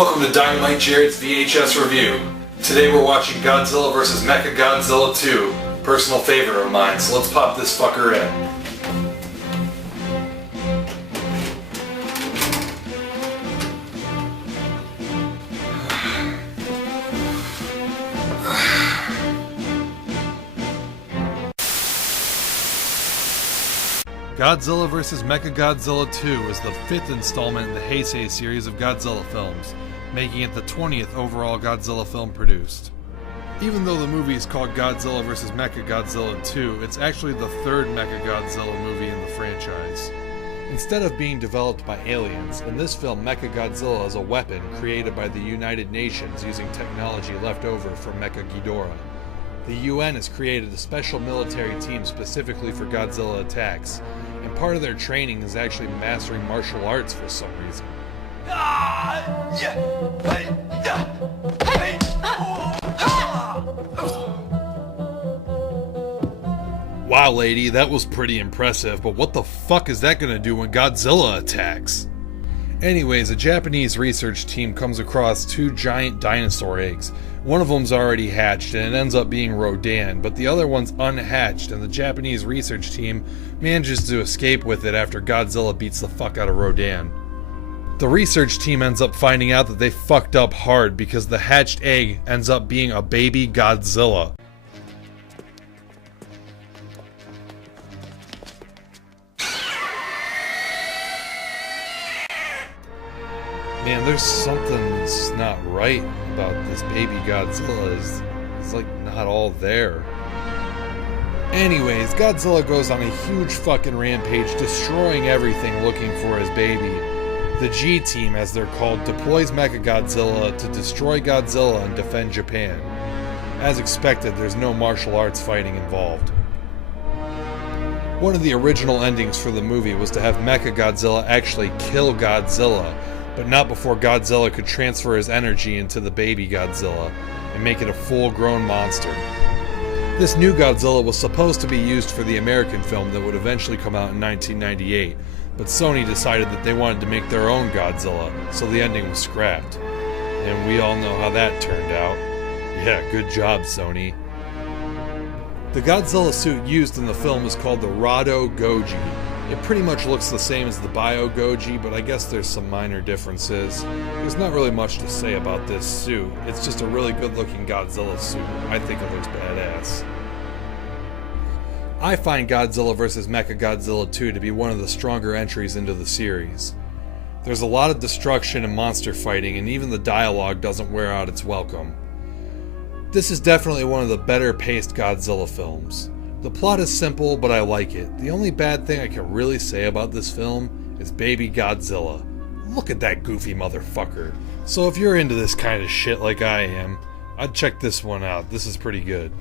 welcome to Dynamite Jarrod's VHS review. Today we're watching Godzilla vs. MechaGodzilla 2, personal favorite of mine, so let's pop this fucker in. Godzilla vs. MechaGodzilla 2 is the 5th installment in the Heisei series of Godzilla films, making it the 20th overall Godzilla film produced. Even though the movie is called Godzilla vs. MechaGodzilla 2, it's actually the 3rd MechaGodzilla movie in the franchise. Instead of being developed by aliens, in this film MechaGodzilla is a weapon created by the United Nations using technology left over from MechaGodzilla. The UN has created a special military team specifically for Godzilla attacks, and part of their training is actually mastering martial arts for some reason. Wow, lady, that was pretty impressive, but what the fuck is that gonna do when Godzilla attacks? Anyways, a Japanese research team comes across 2 giant dinosaur eggs. One of them's already hatched and it ends up being Rodan, but the other one's unhatched and the Japanese research team manages to escape with it after Godzilla beats the fuck out of Rodan. The research team ends up finding out that they fucked up hard because the hatched egg ends up being a baby Godzilla. Man, there's something that's not right about this baby Godzilla. It's like not all there. Anyways, Godzilla goes on a huge fucking rampage, destroying everything looking for his baby. The G-Team, as they're called, deploys MechaGodzilla to destroy Godzilla and defend Japan. As expected, there's no martial arts fighting involved. One of the original endings for the movie was to have MechaGodzilla actually kill Godzilla, but not before Godzilla could transfer his energy into the baby Godzilla and make it a full-grown monster. This new Godzilla was supposed to be used for the American film that would eventually come out in 1998, but Sony decided that they wanted to make their own Godzilla, so the ending was scrapped. And we all know how that turned out. Yeah, good job, Sony. The Godzilla suit used in the film is called the Rado Goji. It pretty much looks the same as the Bio Goji, but I guess there's some minor differences. There's not really much to say about this suit. It's just a really good looking Godzilla suit. I think it looks badass. I find Godzilla vs. MechaGodzilla 2 to be one of the stronger entries into the series. There's a lot of destruction and monster fighting, and even the dialogue doesn't wear out its welcome. This is definitely one of the better paced Godzilla films. The plot is simple, but I like it. The only bad thing I can really say about this film is baby Godzilla. Look at that goofy motherfucker. So if you're into this kind of shit like I am, I'd check this one out. This is pretty good.